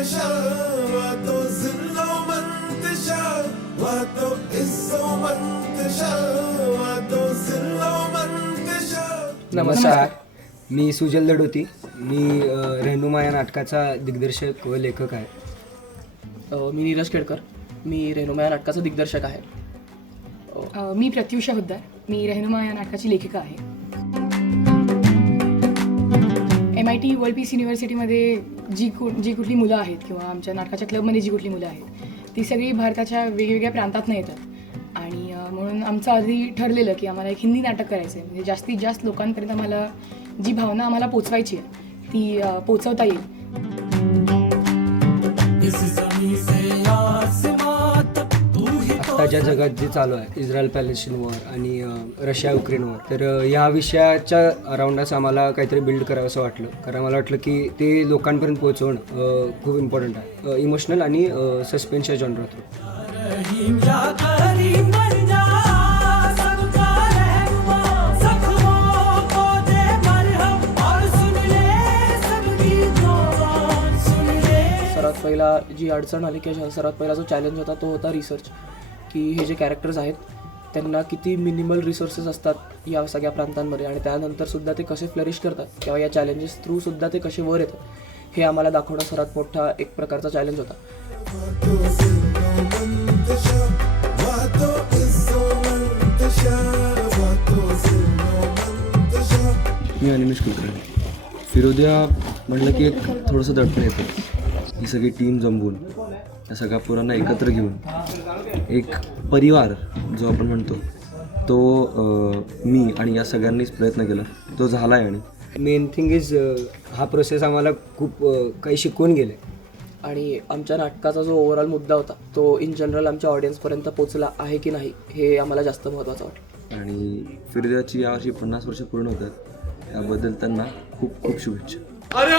تشاء من تشاء من تشاء من تشاء नमस्कार. मी सुजल दडोती. मी रेणुमा या नाटकाचा दिग्दर्शक व लेखक आहे. मी नीरज केडकर मी रेणुमा या नाटकाचा दिग्दर्शक आहे. मी प्रत्युषा हुद्दार. मी रेणुमा या नाटकाची लेखिका आहे. आय टी वर्ल्ड पीस युनिव्हर्सिटीमध्ये जी कु जी कुठली मुलं आहेत किंवा आमच्या नाटकाच्या क्लबमध्ये जी कुठली मुलं आहेत ती सगळी भारताच्या वेगवेगळ्या प्रांतातनं येतात. आणि म्हणून आमचं आधी ठरलेलं की आम्हाला एक हिंदी नाटक करायचं आहे. म्हणजे जास्तीत जास्त लोकांपर्यंत आम्हाला जी भावना आम्हाला पोचवायची आहे ती पोचवता येईल. आताच्या जगात जे चालू आहे इस्रायल पॅलेस्टीन वॉर आणि रशिया युक्रेन वॉर तर ह्या या विषयाच्या अराउंडच आम्हाला काहीतरी बिल्ड करावं असं वाटलं. कारण मला वाटलं की ते लोकांपर्यंत पोहोचवणं खूप इम्पॉर्टंट आहे. इमोशनल आणि सस्पेन्सच्या जॉनरा थ्रू सर्वात पहिला जी अडचण आली किंवा सर्वात पहिला जो चॅलेंज होता तो होता रिसर्च की हे जे कॅरेक्टर्स आहेत त्यांना किती मिनिमल रिसोर्सेस असतात या सगळ्या प्रांतांमध्ये आणि त्यानंतरसुद्धा ते कसे फ्लरिश करतात किंवा या चॅलेंजेस थ्रूसुद्धा ते कसे वर येतात हे आम्हाला दाखवणं सर्वात मोठा एक प्रकारचा चॅलेंज होता. मी अनिमेश कुलकर्णी. फिरोदिया म्हणलं की एक थोडंसं दडपण येतं. ही सगळी टीम जमवून या सगळ्या पोरांना एकत्र घेऊन एक परिवार जो आपण म्हणतो तो मी आणि या सगळ्यांनीच प्रयत्न केला. तो झाला आहे आणि मेन थिंग इज हा प्रोसेस आम्हाला खूप काही शिकवून गेले. आणि आमच्या नाटकाचा जो ओव्हरऑल मुद्दा होता तो इन जनरल आमच्या ऑडियन्सपर्यंत पोचला आहे की नाही हे आम्हाला जास्त महत्त्वाचं वाटलं आणि फिरोद्याची यावर्षी पन्नास वर्ष पूर्ण होतात याबद्दल त्यांना खूप खूप शुभेच्छा. अरे